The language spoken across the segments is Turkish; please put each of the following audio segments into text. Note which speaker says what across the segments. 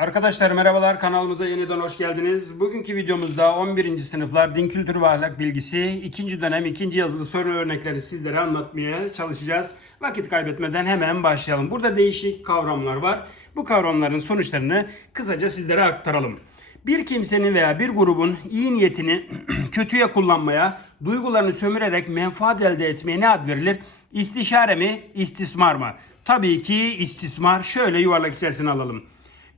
Speaker 1: Arkadaşlar merhabalar kanalımıza yeniden hoş geldiniz. Bugünkü videomuzda 11. sınıflar din kültürü ve ahlak bilgisi 2. dönem 2. yazılı soru örnekleri sizlere anlatmaya çalışacağız. Vakit kaybetmeden hemen başlayalım. Burada değişik kavramlar var. Bu kavramların sonuçlarını kısaca sizlere aktaralım. Bir kimsenin veya bir grubun iyi niyetini kötüye kullanmaya, duygularını sömürerek menfaat elde etmeye ne ad verilir? İstişare mi, istismar mı? Tabii ki istismar. Şöyle yuvarlak içerisine alalım.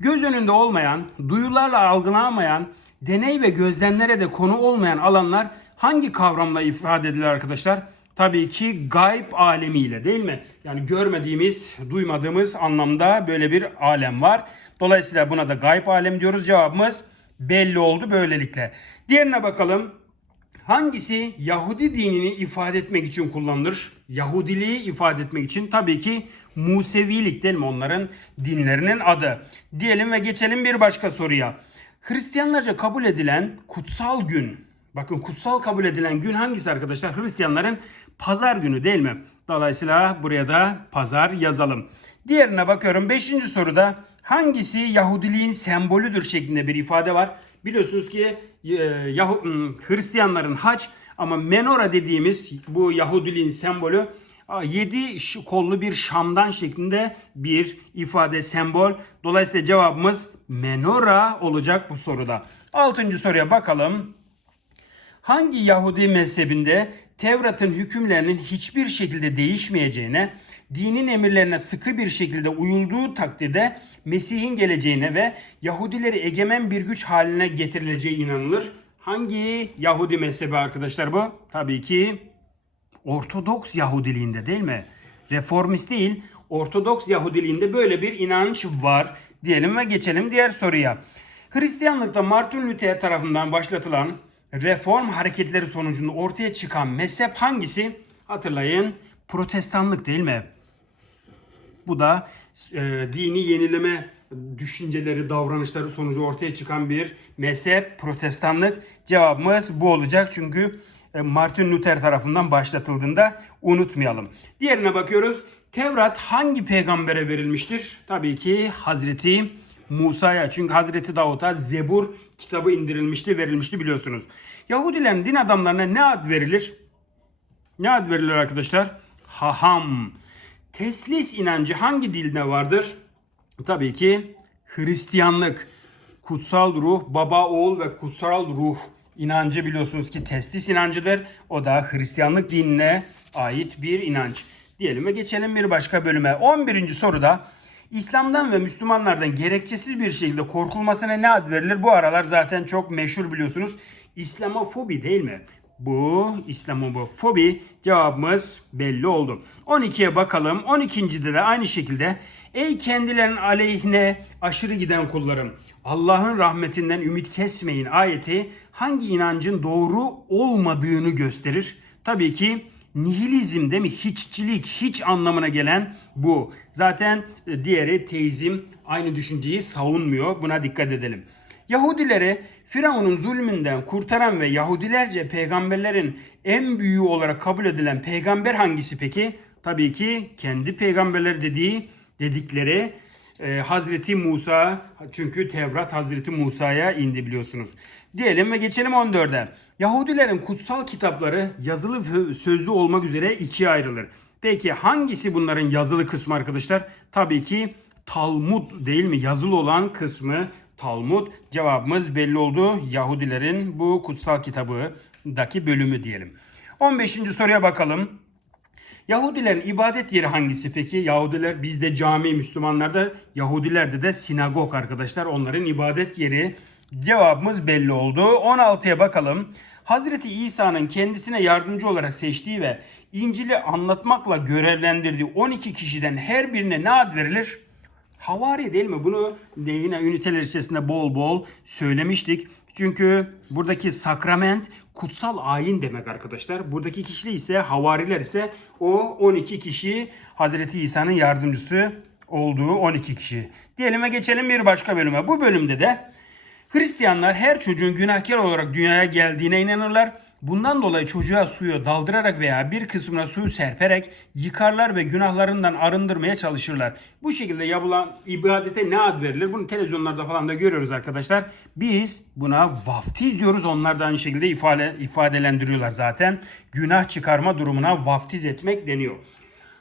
Speaker 1: Göz önünde olmayan, duyularla algılanamayan, deney ve gözlemlere de konu olmayan alanlar hangi kavramla ifade edilir arkadaşlar? Tabii ki gayb alemiyle değil mi? Yani görmediğimiz, duymadığımız anlamda böyle bir alem var. Dolayısıyla buna da gayb alem diyoruz. Cevabımız belli oldu böylelikle. Diğerine bakalım. Hangisi Yahudi dinini ifade etmek için kullanılır? Yahudiliği ifade etmek için tabii ki Musevilik değil mi onların dinlerinin adı. Diyelim ve geçelim bir başka soruya. Hristiyanlarca kabul edilen kutsal gün. Bakın kutsal kabul edilen gün hangisi arkadaşlar? Hristiyanların pazar günü değil mi? Dolayısıyla buraya da pazar yazalım. Diğerine bakıyorum 5. soruda hangisi Yahudiliğin sembolüdür şeklinde bir ifade var. Biliyorsunuz ki e, Yahu, hmm, Hristiyanların haç ama menora dediğimiz bu Yahudiliğin sembolü 7 kollu bir şamdan şeklinde bir ifade, sembol. Dolayısıyla cevabımız menora olacak bu soruda. Altıncı soruya bakalım. Hangi Yahudi mezhebinde Tevrat'ın hükümlerinin hiçbir şekilde değişmeyeceğine, dinin emirlerine sıkı bir şekilde uyulduğu takdirde Mesih'in geleceğine ve Yahudileri egemen bir güç haline getirileceği inanılır? Hangi Yahudi mezhebi arkadaşlar bu? Tabii ki Ortodoks Yahudiliğinde değil mi? Reformist değil, Ortodoks Yahudiliğinde böyle bir inanç var diyelim ve geçelim diğer soruya. Hristiyanlıkta Martin Luther tarafından başlatılan reform hareketleri sonucunda ortaya çıkan mezhep hangisi? Hatırlayın protestanlık değil mi? Bu da e, dini yenileme düşünceleri, davranışları sonucu ortaya çıkan bir mezhep, protestanlık. Cevabımız bu olacak çünkü Martin Luther tarafından başlatıldığında unutmayalım. Diğerine bakıyoruz. Tevrat hangi peygambere verilmiştir? Tabii ki Hazreti Musa'ya. Çünkü Hazreti Davut'a Zebur kitabı indirilmişti, verilmişti biliyorsunuz. Yahudilerin din adamlarına ne ad verilir? Ne ad verilir arkadaşlar? Haham. Teslis inancı hangi dilde vardır? Tabii ki Hristiyanlık. Kutsal ruh, baba, oğul ve kutsal ruh inancı biliyorsunuz ki teslis inancıdır. O da Hristiyanlık dinine ait bir inanç. Diyelim ve geçelim bir başka bölüme. 11. soruda İslam'dan ve Müslümanlardan gerekçesiz bir şekilde korkulmasına ne ad verilir? Bu aralar zaten çok meşhur biliyorsunuz. İslamofobi değil mi? Bu İslamofobi cevabımız belli oldu. 12'ye bakalım. 12. de aynı şekilde ey kendilerinin aleyhine aşırı giden kullarım Allah'ın rahmetinden ümit kesmeyin ayeti hangi inancın doğru olmadığını gösterir? Tabii ki nihilizm değil mi? Hiççilik, hiç anlamına gelen bu. Zaten e, diğeri teizm aynı düşünceyi savunmuyor. Buna dikkat edelim. Yahudileri Firavun'un zulmünden kurtaran ve Yahudilerce peygamberlerin en büyüğü olarak kabul edilen peygamber hangisi peki? Tabii ki kendi peygamberleri dediği dedikleri e, Hazreti Musa çünkü Tevrat Hazreti Musa'ya indi biliyorsunuz. Diyelim ve geçelim 14'e. Yahudilerin kutsal kitapları yazılı sözlü olmak üzere ikiye ayrılır. Peki hangisi bunların yazılı kısmı arkadaşlar? Tabii ki Talmud değil mi? Yazılı olan kısmı Talmud. Cevabımız belli oldu. Yahudilerin bu kutsal kitabıdaki bölümü diyelim. 15. soruya bakalım. Yahudilerin ibadet yeri hangisi peki? Yahudiler bizde cami, Müslümanlarda, Yahudilerde de sinagog arkadaşlar. Onların ibadet yeri. Cevabımız belli oldu. 16'ya bakalım. Hazreti İsa'nın kendisine yardımcı olarak seçtiği ve İncil'i anlatmakla görevlendirdiği 12 kişiden her birine ne ad verilir? Havari değil mi? Bunu yine üniteler içerisinde bol bol söylemiştik. Çünkü buradaki sakrament kutsal ayin demek arkadaşlar. Buradaki kişi ise havariler ise o 12 kişi Hazreti İsa'nın yardımcısı olduğu 12 kişi. Diyelim ve geçelim bir başka bölüme. Bu bölümde de Hristiyanlar her çocuğun günahkar olarak dünyaya geldiğine inanırlar. Bundan dolayı çocuğa suyu daldırarak veya bir kısmına suyu serperek yıkarlar ve günahlarından arındırmaya çalışırlar. Bu şekilde yapılan ibadete ne ad verilir? Bunu televizyonlarda falan da görüyoruz arkadaşlar. Biz buna vaftiz diyoruz. Onlar da aynı şekilde ifade, ifadelendiriyorlar zaten. Günah çıkarma durumuna vaftiz etmek deniyor.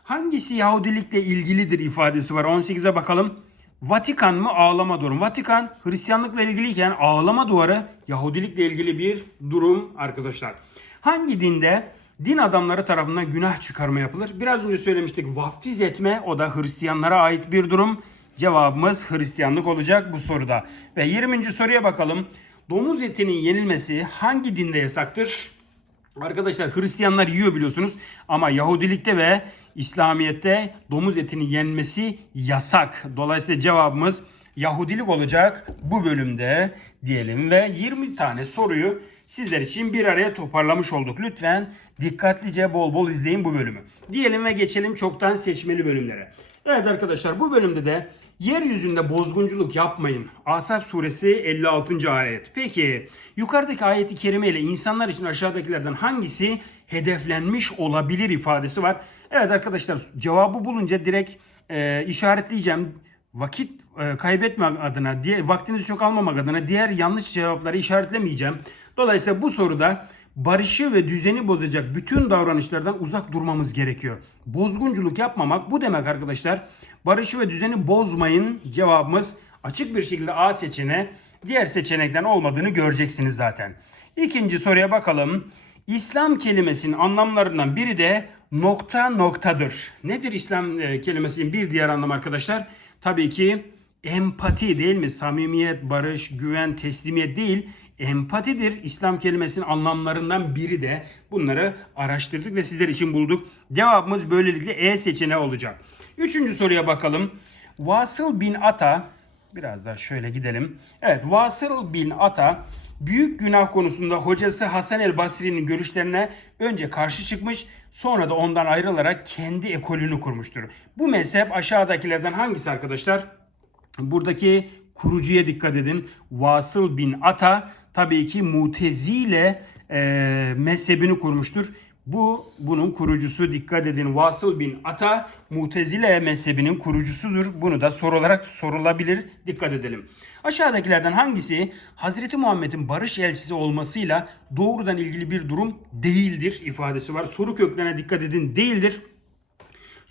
Speaker 1: Hangisi Yahudilikle ilgilidir ifadesi var. 18'e bakalım. Vatikan mı ağlama duvarı? Vatikan Hristiyanlıkla ilgiliyken ağlama duvarı Yahudilikle ilgili bir durum arkadaşlar. Hangi dinde din adamları tarafından günah çıkarma yapılır? Biraz önce söylemiştik vaftiz etme o da Hristiyanlara ait bir durum. Cevabımız Hristiyanlık olacak bu soruda. Ve 20. soruya bakalım. Domuz etinin yenilmesi hangi dinde yasaktır? Arkadaşlar Hristiyanlar yiyor biliyorsunuz ama Yahudilikte ve İslamiyet'te domuz etinin yenmesi yasak. Dolayısıyla cevabımız Yahudilik olacak bu bölümde diyelim ve 20 tane soruyu sizler için bir araya toparlamış olduk. Lütfen dikkatlice bol bol izleyin bu bölümü. Diyelim ve geçelim çoktan seçmeli bölümlere. Evet arkadaşlar bu bölümde de Yeryüzünde bozgunculuk yapmayın. Asap suresi 56. ayet. Peki yukarıdaki ayeti kerime ile insanlar için aşağıdakilerden hangisi hedeflenmiş olabilir ifadesi var. Evet arkadaşlar cevabı bulunca direkt e, işaretleyeceğim. Vakit e, kaybetmek adına, diye, vaktinizi çok almamak adına diğer yanlış cevapları işaretlemeyeceğim. Dolayısıyla bu soruda barışı ve düzeni bozacak bütün davranışlardan uzak durmamız gerekiyor. Bozgunculuk yapmamak bu demek arkadaşlar. Barışı ve düzeni bozmayın cevabımız açık bir şekilde A seçeneği. Diğer seçenekten olmadığını göreceksiniz zaten. İkinci soruya bakalım. İslam kelimesinin anlamlarından biri de nokta noktadır. Nedir İslam e, kelimesinin bir diğer anlamı arkadaşlar? Tabii ki empati değil mi? Samimiyet, barış, güven, teslimiyet değil empatidir. İslam kelimesinin anlamlarından biri de bunları araştırdık ve sizler için bulduk. Cevabımız böylelikle E seçeneği olacak. Üçüncü soruya bakalım. Vasıl bin Ata biraz daha şöyle gidelim. Evet Vasıl bin Ata büyük günah konusunda hocası Hasan el Basri'nin görüşlerine önce karşı çıkmış sonra da ondan ayrılarak kendi ekolünü kurmuştur. Bu mezhep aşağıdakilerden hangisi arkadaşlar? Buradaki kurucuya dikkat edin. Vasıl bin Ata tabii ki Mutezile e, mezhebini kurmuştur. Bu bunun kurucusu dikkat edin Vasıl bin Ata Mutezile mezhebinin kurucusudur. Bunu da soru olarak sorulabilir. Dikkat edelim. Aşağıdakilerden hangisi Hazreti Muhammed'in barış elçisi olmasıyla doğrudan ilgili bir durum değildir ifadesi var. Soru köklerine dikkat edin değildir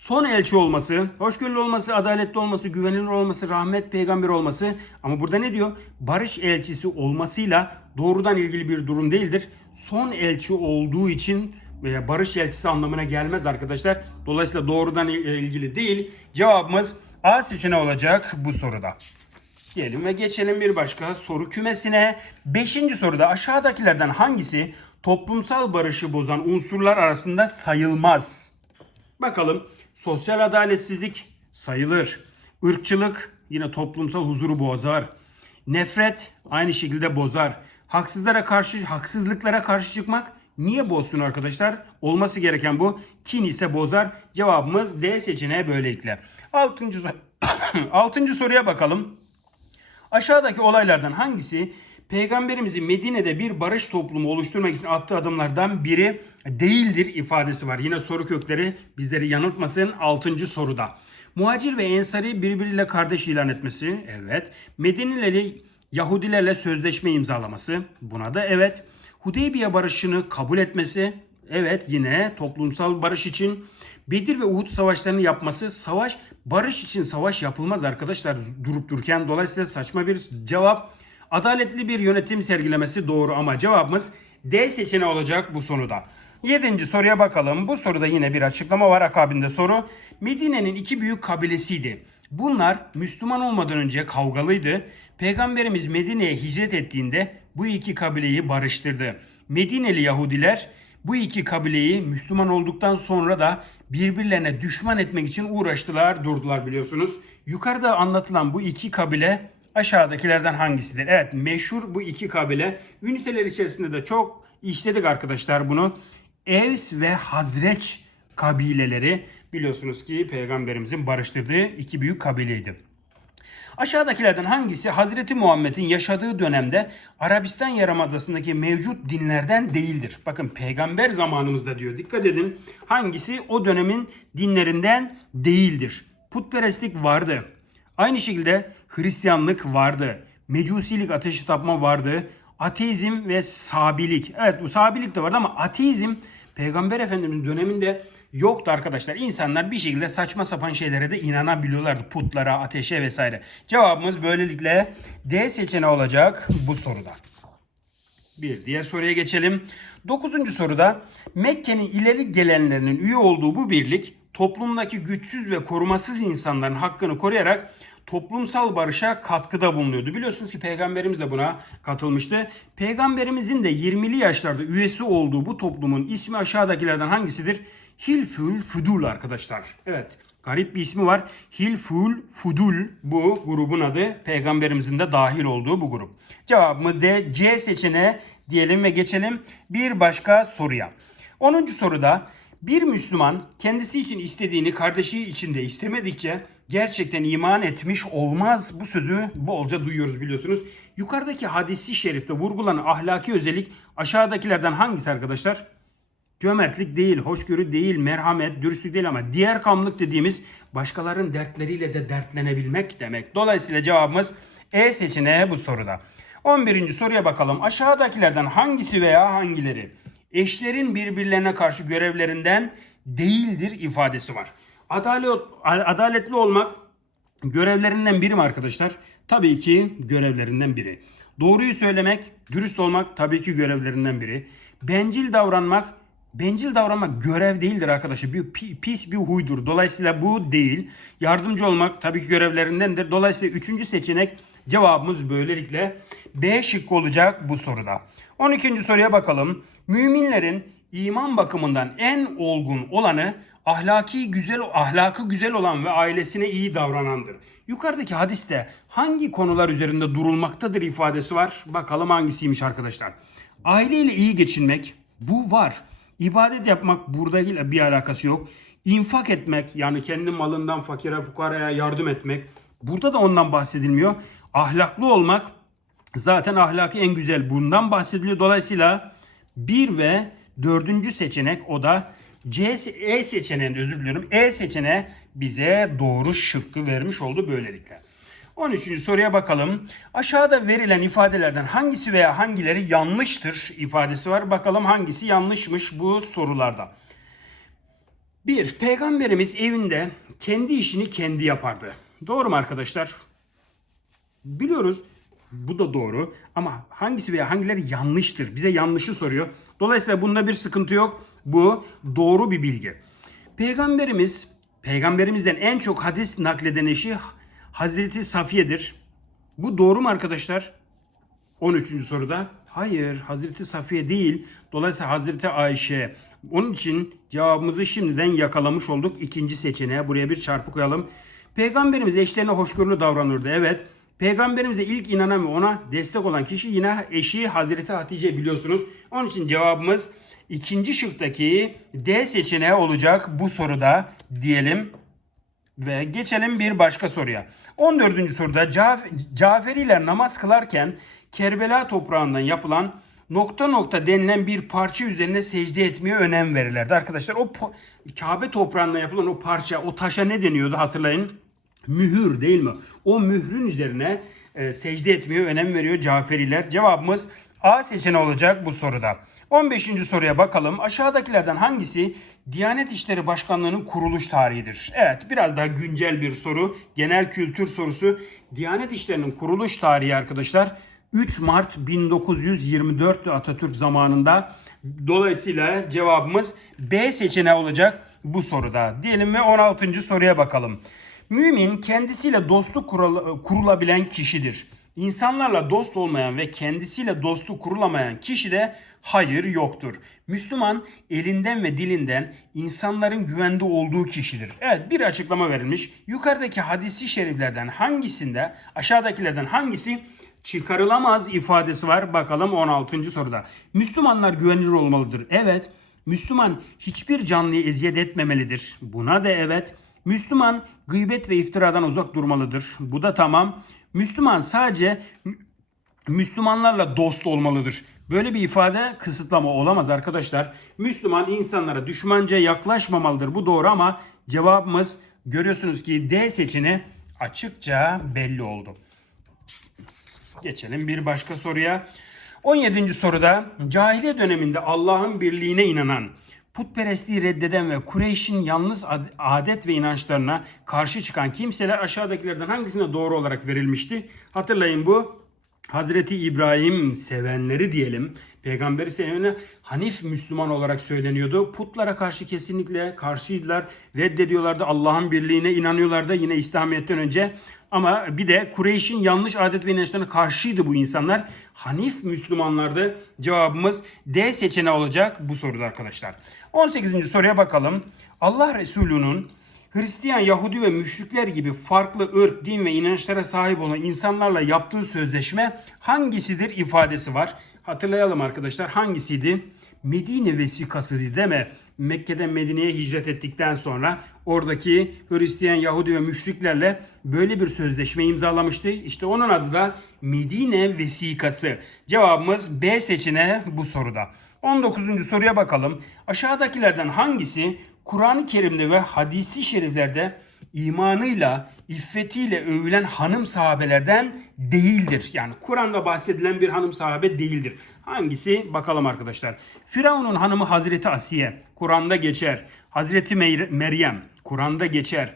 Speaker 1: son elçi olması, hoşgörülü olması, adaletli olması, güvenilir olması, rahmet peygamber olması ama burada ne diyor? Barış elçisi olmasıyla doğrudan ilgili bir durum değildir. Son elçi olduğu için veya barış elçisi anlamına gelmez arkadaşlar. Dolayısıyla doğrudan ilgili değil. Cevabımız A seçeneği olacak bu soruda. Diyelim ve geçelim bir başka soru kümesine. Beşinci soruda aşağıdakilerden hangisi toplumsal barışı bozan unsurlar arasında sayılmaz? Bakalım sosyal adaletsizlik sayılır. Irkçılık yine toplumsal huzuru bozar. Nefret aynı şekilde bozar. Haksızlara karşı haksızlıklara karşı çıkmak niye bozsun arkadaşlar? Olması gereken bu. Kin ise bozar. Cevabımız D seçeneği böylelikle. Altıncı, altıncı soruya bakalım. Aşağıdaki olaylardan hangisi Peygamberimizin Medine'de bir barış toplumu oluşturmak için attığı adımlardan biri değildir ifadesi var. Yine soru kökleri bizleri yanıltmasın 6. soruda. Muhacir ve Ensari birbiriyle kardeş ilan etmesi. Evet. Medineli Yahudilerle sözleşme imzalaması. Buna da evet. Hudeybiye barışını kabul etmesi. Evet yine toplumsal barış için. Bedir ve Uhud savaşlarını yapması. Savaş barış için savaş yapılmaz arkadaşlar durup dururken. Dolayısıyla saçma bir cevap. Adaletli bir yönetim sergilemesi doğru ama cevabımız D seçeneği olacak bu soruda. Yedinci soruya bakalım. Bu soruda yine bir açıklama var akabinde soru. Medine'nin iki büyük kabilesiydi. Bunlar Müslüman olmadan önce kavgalıydı. Peygamberimiz Medine'ye hicret ettiğinde bu iki kabileyi barıştırdı. Medineli Yahudiler bu iki kabileyi Müslüman olduktan sonra da birbirlerine düşman etmek için uğraştılar, durdular biliyorsunuz. Yukarıda anlatılan bu iki kabile aşağıdakilerden hangisidir? Evet meşhur bu iki kabile. Üniteler içerisinde de çok işledik arkadaşlar bunu. Evs ve Hazreç kabileleri biliyorsunuz ki peygamberimizin barıştırdığı iki büyük kabileydi. Aşağıdakilerden hangisi Hazreti Muhammed'in yaşadığı dönemde Arabistan Yarımadası'ndaki mevcut dinlerden değildir? Bakın peygamber zamanımızda diyor. Dikkat edin. Hangisi o dönemin dinlerinden değildir? Putperestlik vardı. Aynı şekilde Hristiyanlık vardı. Mecusilik ateşi tapma vardı. Ateizm ve Sabilik. Evet bu Sabilik de vardı ama ateizm Peygamber Efendimiz'in döneminde yoktu arkadaşlar. İnsanlar bir şekilde saçma sapan şeylere de inanabiliyorlardı. Putlara, ateşe vesaire. Cevabımız böylelikle D seçeneği olacak bu soruda. Bir diğer soruya geçelim. Dokuzuncu soruda Mekke'nin ileri gelenlerinin üye olduğu bu birlik toplumdaki güçsüz ve korumasız insanların hakkını koruyarak toplumsal barışa katkıda bulunuyordu. Biliyorsunuz ki peygamberimiz de buna katılmıştı. Peygamberimizin de 20'li yaşlarda üyesi olduğu bu toplumun ismi aşağıdakilerden hangisidir? Hilful Fudul arkadaşlar. Evet garip bir ismi var. Hilful Fudul bu grubun adı. Peygamberimizin de dahil olduğu bu grup. Cevabımız D, C seçeneği diyelim ve geçelim bir başka soruya. 10. soruda bir Müslüman kendisi için istediğini kardeşi için de istemedikçe gerçekten iman etmiş olmaz. Bu sözü bolca duyuyoruz biliyorsunuz. Yukarıdaki hadisi şerifte vurgulanan ahlaki özellik aşağıdakilerden hangisi arkadaşlar? Cömertlik değil, hoşgörü değil, merhamet, dürüstlük değil ama diğer kamlık dediğimiz başkalarının dertleriyle de dertlenebilmek demek. Dolayısıyla cevabımız E seçeneği bu soruda. 11. soruya bakalım. Aşağıdakilerden hangisi veya hangileri eşlerin birbirlerine karşı görevlerinden değildir ifadesi var. Adalet, adaletli olmak görevlerinden biri mi arkadaşlar? Tabii ki görevlerinden biri. Doğruyu söylemek, dürüst olmak tabii ki görevlerinden biri. Bencil davranmak, bencil davranmak görev değildir arkadaşlar. Bir pis bir huydur. Dolayısıyla bu değil. Yardımcı olmak tabii ki görevlerindendir. Dolayısıyla üçüncü seçenek cevabımız böylelikle B şıkkı olacak bu soruda. 12. soruya bakalım. Müminlerin iman bakımından en olgun olanı ahlaki güzel ahlakı güzel olan ve ailesine iyi davranandır. Yukarıdaki hadiste hangi konular üzerinde durulmaktadır ifadesi var. Bakalım hangisiymiş arkadaşlar. Aileyle iyi geçinmek bu var. İbadet yapmak buradakiyle bir alakası yok. İnfak etmek yani kendi malından fakire fukaraya yardım etmek. Burada da ondan bahsedilmiyor. Ahlaklı olmak zaten ahlakı en güzel bundan bahsediliyor. Dolayısıyla bir ve dördüncü seçenek o da C, E seçeneğinde özür diliyorum. E seçeneği bize doğru şıkkı vermiş oldu böylelikle. 13. soruya bakalım. Aşağıda verilen ifadelerden hangisi veya hangileri yanlıştır ifadesi var. Bakalım hangisi yanlışmış bu sorularda. 1. Peygamberimiz evinde kendi işini kendi yapardı. Doğru mu arkadaşlar? Biliyoruz bu da doğru ama hangisi veya hangileri yanlıştır? Bize yanlışı soruyor. Dolayısıyla bunda bir sıkıntı yok. Bu doğru bir bilgi. Peygamberimiz, peygamberimizden en çok hadis nakleden eşi Hazreti Safiye'dir. Bu doğru mu arkadaşlar? 13. soruda. Hayır, Hazreti Safiye değil. Dolayısıyla Hazreti Ayşe. Onun için cevabımızı şimdiden yakalamış olduk. İkinci seçeneğe buraya bir çarpı koyalım. Peygamberimiz eşlerine hoşgörülü davranırdı. Evet. Peygamberimize ilk inanan ve ona destek olan kişi yine eşi Hazreti Hatice biliyorsunuz. Onun için cevabımız ikinci şıktaki D seçeneği olacak bu soruda diyelim. Ve geçelim bir başka soruya. 14. soruda Caf Caferiler namaz kılarken Kerbela toprağından yapılan nokta nokta denilen bir parça üzerine secde etmeye önem verirlerdi. Arkadaşlar o Kabe toprağından yapılan o parça, o taşa ne deniyordu hatırlayın? Mühür değil mi? O mührün üzerine e, secde etmeye önem veriyor Caferiler. Cevabımız A seçeneği olacak bu soruda. 15. soruya bakalım. Aşağıdakilerden hangisi Diyanet İşleri Başkanlığı'nın kuruluş tarihidir? Evet biraz daha güncel bir soru. Genel kültür sorusu. Diyanet İşleri'nin kuruluş tarihi arkadaşlar 3 Mart 1924 Atatürk zamanında. Dolayısıyla cevabımız B seçeneği olacak bu soruda. Diyelim ve 16. soruya bakalım. Mümin kendisiyle dostluk kurulabilen kişidir. İnsanlarla dost olmayan ve kendisiyle dostluk kurulamayan kişi de hayır yoktur. Müslüman elinden ve dilinden insanların güvende olduğu kişidir. Evet bir açıklama verilmiş. Yukarıdaki hadisi şeriflerden hangisinde aşağıdakilerden hangisi çıkarılamaz ifadesi var. Bakalım 16. soruda. Müslümanlar güvenilir olmalıdır. Evet. Müslüman hiçbir canlıyı eziyet etmemelidir. Buna da evet. Müslüman gıybet ve iftiradan uzak durmalıdır. Bu da tamam. Müslüman sadece Müslümanlarla dost olmalıdır. Böyle bir ifade kısıtlama olamaz arkadaşlar. Müslüman insanlara düşmanca yaklaşmamalıdır. Bu doğru ama cevabımız görüyorsunuz ki D seçeneği açıkça belli oldu. Geçelim bir başka soruya. 17. soruda cahiliye döneminde Allah'ın birliğine inanan, putperestliği reddeden ve Kureyş'in yalnız ad- adet ve inançlarına karşı çıkan kimseler aşağıdakilerden hangisine doğru olarak verilmişti? Hatırlayın bu Hazreti İbrahim sevenleri diyelim. Peygamberi sevene Hanif Müslüman olarak söyleniyordu. Putlara karşı kesinlikle karşıydılar. Reddediyorlardı. Allah'ın birliğine inanıyorlardı yine İslamiyet'ten önce. Ama bir de Kureyş'in yanlış adet ve inançlarına karşıydı bu insanlar. Hanif Müslümanlardı. Cevabımız D seçeneği olacak bu soruda arkadaşlar. 18. soruya bakalım. Allah Resulü'nün Hristiyan, Yahudi ve müşrikler gibi farklı ırk, din ve inançlara sahip olan insanlarla yaptığı sözleşme hangisidir ifadesi var. Hatırlayalım arkadaşlar hangisiydi? Medine vesikasıydı değil mi? Mekke'den Medine'ye hicret ettikten sonra oradaki Hristiyan, Yahudi ve müşriklerle böyle bir sözleşme imzalamıştı. İşte onun adı da Medine vesikası. Cevabımız B seçeneği bu soruda. 19. soruya bakalım. Aşağıdakilerden hangisi Kur'an-ı Kerim'de ve hadisi şeriflerde imanıyla, iffetiyle övülen hanım sahabelerden değildir. Yani Kur'an'da bahsedilen bir hanım sahabe değildir. Hangisi? Bakalım arkadaşlar. Firavun'un hanımı Hazreti Asiye. Kur'an'da geçer. Hazreti Meryem. Kur'an'da geçer.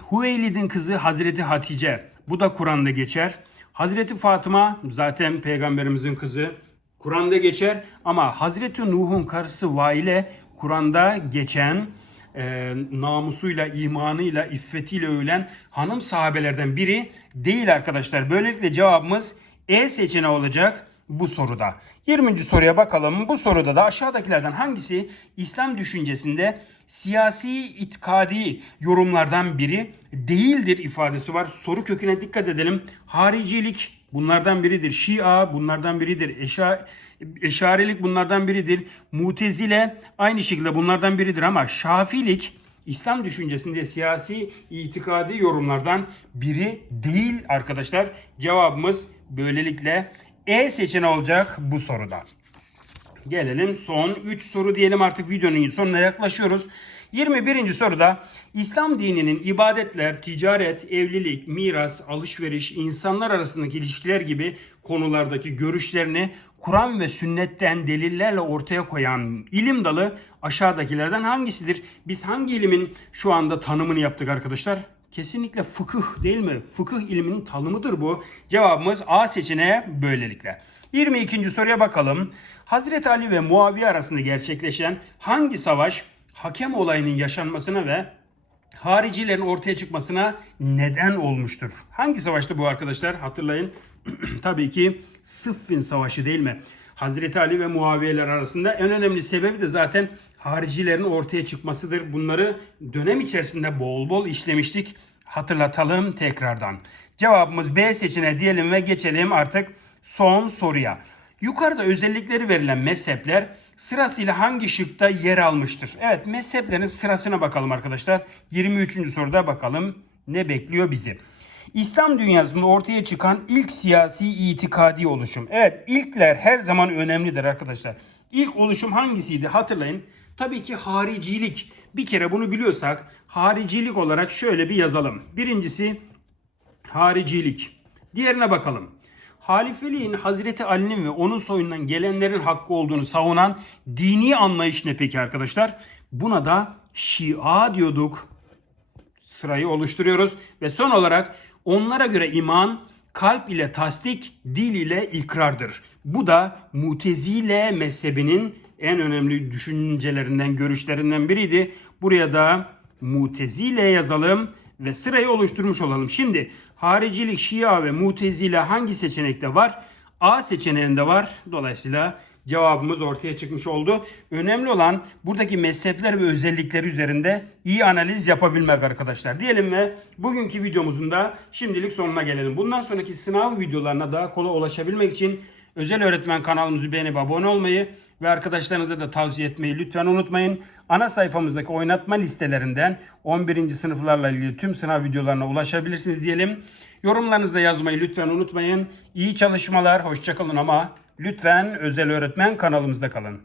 Speaker 1: Huveylid'in kızı Hazreti Hatice. Bu da Kur'an'da geçer. Hazreti Fatıma zaten peygamberimizin kızı. Kur'an'da geçer ama Hazreti Nuh'un karısı Vaile Kur'an'da geçen e, namusuyla, imanıyla, iffetiyle övülen hanım sahabelerden biri değil arkadaşlar. Böylelikle cevabımız E seçeneği olacak bu soruda. 20. soruya bakalım. Bu soruda da aşağıdakilerden hangisi İslam düşüncesinde siyasi itikadi yorumlardan biri değildir ifadesi var. Soru köküne dikkat edelim. Haricilik bunlardan biridir. Şia bunlardan biridir. Eşa, eşarilik bunlardan biridir. Mutezile aynı şekilde bunlardan biridir ama Şafilik İslam düşüncesinde siyasi itikadi yorumlardan biri değil arkadaşlar. Cevabımız böylelikle E seçeneği olacak bu soruda. Gelelim son 3 soru diyelim artık videonun sonuna yaklaşıyoruz. 21. soruda İslam dininin ibadetler, ticaret, evlilik, miras, alışveriş, insanlar arasındaki ilişkiler gibi konulardaki görüşlerini Kur'an ve sünnetten delillerle ortaya koyan ilim dalı aşağıdakilerden hangisidir? Biz hangi ilimin şu anda tanımını yaptık arkadaşlar? Kesinlikle fıkıh değil mi? Fıkıh ilminin tanımıdır bu. Cevabımız A seçeneği böylelikle. 22. soruya bakalım. Hazreti Ali ve Muaviye arasında gerçekleşen hangi savaş hakem olayının yaşanmasına ve haricilerin ortaya çıkmasına neden olmuştur? Hangi savaştı bu arkadaşlar? Hatırlayın. Tabii ki Sıffin Savaşı değil mi? Hazreti Ali ve Muaviyeler arasında en önemli sebebi de zaten haricilerin ortaya çıkmasıdır. Bunları dönem içerisinde bol bol işlemiştik. Hatırlatalım tekrardan. Cevabımız B seçeneği diyelim ve geçelim artık son soruya. Yukarıda özellikleri verilen mezhepler sırasıyla hangi şıkta yer almıştır? Evet mezheplerin sırasına bakalım arkadaşlar. 23. soruda bakalım ne bekliyor bizi. İslam dünyasında ortaya çıkan ilk siyasi itikadi oluşum. Evet ilkler her zaman önemlidir arkadaşlar. İlk oluşum hangisiydi hatırlayın. Tabii ki haricilik. Bir kere bunu biliyorsak haricilik olarak şöyle bir yazalım. Birincisi haricilik. Diğerine bakalım. Halifeliğin Hazreti Ali'nin ve onun soyundan gelenlerin hakkı olduğunu savunan dini anlayış ne peki arkadaşlar? Buna da Şia diyorduk. Sırayı oluşturuyoruz ve son olarak onlara göre iman kalp ile tasdik, dil ile ikrardır. Bu da Mutezile mezhebinin en önemli düşüncelerinden, görüşlerinden biriydi. Buraya da Mutezile yazalım ve sırayı oluşturmuş olalım. Şimdi haricilik, Şia ve Mutezile hangi seçenekte var? A seçeneğinde var. Dolayısıyla cevabımız ortaya çıkmış oldu. Önemli olan buradaki mezhepler ve özellikleri üzerinde iyi analiz yapabilmek arkadaşlar. Diyelim ve bugünkü videomuzun da şimdilik sonuna gelelim. Bundan sonraki sınav videolarına daha kolay ulaşabilmek için özel öğretmen kanalımızı beğenip abone olmayı ve arkadaşlarınıza da tavsiye etmeyi lütfen unutmayın. Ana sayfamızdaki oynatma listelerinden 11. sınıflarla ilgili tüm sınav videolarına ulaşabilirsiniz diyelim. Yorumlarınızı da yazmayı lütfen unutmayın. İyi çalışmalar, hoşçakalın ama lütfen özel öğretmen kanalımızda kalın.